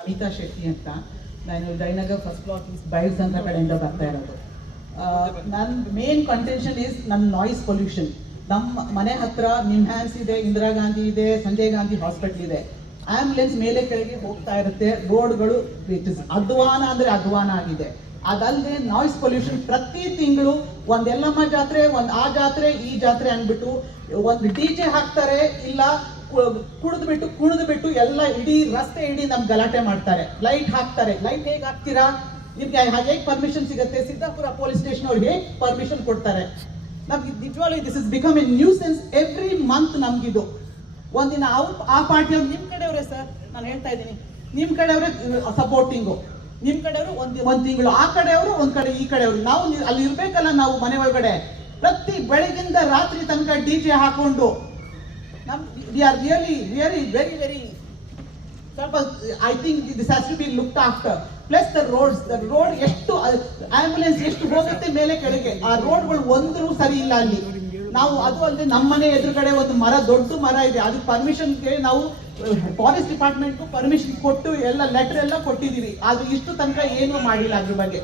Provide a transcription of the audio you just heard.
ಅಮಿತಾ ಶೆಟ್ಟಿ ಅಂತ. ನಾನು Jayanagar first block East ಬೈಲ್ಸ್ ಅಂತ ಕಡೆಯಿಂದ ಬರ್ತಾ ಇರೋದು. ನನ್ನ ಮೇನ್ ಕಂಟೆನ್ಷನ್ ಈಸ್ ನನ್ನ ನಾಯ್ಸ್ ಪೊಲ್ಯೂಷನ್. ನಮ್ಮ ಮನೆ ಹತ್ರ ನಿಮ್ಹ್ಯಾನ್ಸ್ ಇದೆ, ಇಂದಿರಾ ಗಾಂಧಿ ಇದೆ, ಸಂಜಯ್ ಗಾಂಧಿ ಹಾಸ್ಪಿಟಲ್ ಇದೆ. ಆಂಬ್ಯುಲೆನ್ಸ್ ಮೇಲೆ ಕೆಳಗೆ ಹೋಗ್ತಾ ಇರುತ್ತೆ, ರೋಡ್ಗಳು ಇಟ್ ಇಸ್ ಅಧ್ವಾನ ಅಂದರೆ ಅಧ್ವಾನ ಆಗಿದೆ. ಅದಲ್ಲದೆ ನಾಯ್ಸ್ ಪೊಲ್ಯೂಷನ್ ಪ್ರತಿ ತಿಂಗಳು ಒಂದು ಎಲ್ಲಮ್ಮ ಜಾತ್ರೆ, ಒಂದು ಆ ಜಾತ್ರೆ, ಈ ಜಾತ್ರೆ ಅಂದ್ಬಿಟ್ಟು ಒಂದು DJ ಹಾಕ್ತಾರೆ, ಇಲ್ಲ ಕುಣಿದು ಬಿಟ್ಟು ಎಲ್ಲ ಇಡೀ ರಸ್ತೆ ನಮ್ ಗಲಾಟೆ ಮಾಡ್ತಾರೆ. ಲೈಟ್ ಹಾಕ್ತಾರೆ. ಲೈಟ್ ಹೇಗೆ ಹಾಕ್ತೀರಾ? ನಿಮ್ಗೆ ಹೇಗೆ ಪರ್ಮಿಷನ್ ಸಿಗುತ್ತೆ? ಸಿದ್ದಾಪುರ ಪೊಲೀಸ್ ಸ್ಟೇಷನ್ ಅವ್ರು ಹೇಗೆ ಪರ್ಮಿಷನ್ ಕೊಡ್ತಾರೆ? ನಮ್ಗೆ ನಿಜವಾಗ್ಲೂ this is become a nuisance every month. ನಮ್ಗಿದು ಒಂದಿನ ಆ ಪಾರ್ಟಿಯವ್ರು ನಿಮ್ಮ ಕಡೆಯವರೇ ಸರ್, ನಾನು ಹೇಳ್ತಾ ಇದ್ದೀನಿ, ನಿಮ್ಮ ಕಡೆಯವರೇ ಸಪೋರ್ಟಿಂಗು, ನಿಮ್ಮ ಕಡೆಯವರು ಒಂದು ತಿಂಗಳು, ಆ ಕಡೆಯವರು ಒಂದ್ ಕಡೆ, ಈ ಕಡೆಯವರು. ನಾವು ಅಲ್ಲಿ ಇರ್ಬೇಕಲ್ಲ, ನಾವು ಮನೆ ಒಳಗಡೆ ಪ್ರತಿ ಬೆಳಗಿಂದ ರಾತ್ರಿ ತನಕ DJ ಹಾಕೊಂಡು we are really very ಸ್ವಲ್ಪ I think this has to be looked after. Plus the road ಎಷ್ಟು ಆಂಬ್ಯುಲೆನ್ಸ್ ಎಷ್ಟು ಹೋಗುತ್ತೆ ಮೇಲೆ ಕೆಳಗೆ, ಆ ರೋಡ್ಗಳು ಒಂದ್ರೂ ಸರಿ ಇಲ್ಲ ಅಲ್ಲಿ. ನಾವು ಅದು ಅಲ್ಲದೆ ನಮ್ಮನೆ ಎದುರುಗಡೆ ಒಂದು ಮರ, ದೊಡ್ಡ ಮರ ಇದೆ, ಅದಕ್ಕೆ ಪರ್ಮಿಷನ್ಗೆ ನಾವು ಫಾರೆಸ್ಟ್ ಡಿಪಾರ್ಟ್ಮೆಂಟ್ಗೂ ಪರ್ಮಿಷನ್ ಕೊಟ್ಟು ಎಲ್ಲ ಲೆಟರ್ ಎಲ್ಲ ಕೊಟ್ಟಿದ್ದೀವಿ. ಅದು ಇಷ್ಟು ತನಕ ಏನೂ ಮಾಡಿಲ್ಲ ಅದ್ರ ಬಗ್ಗೆ.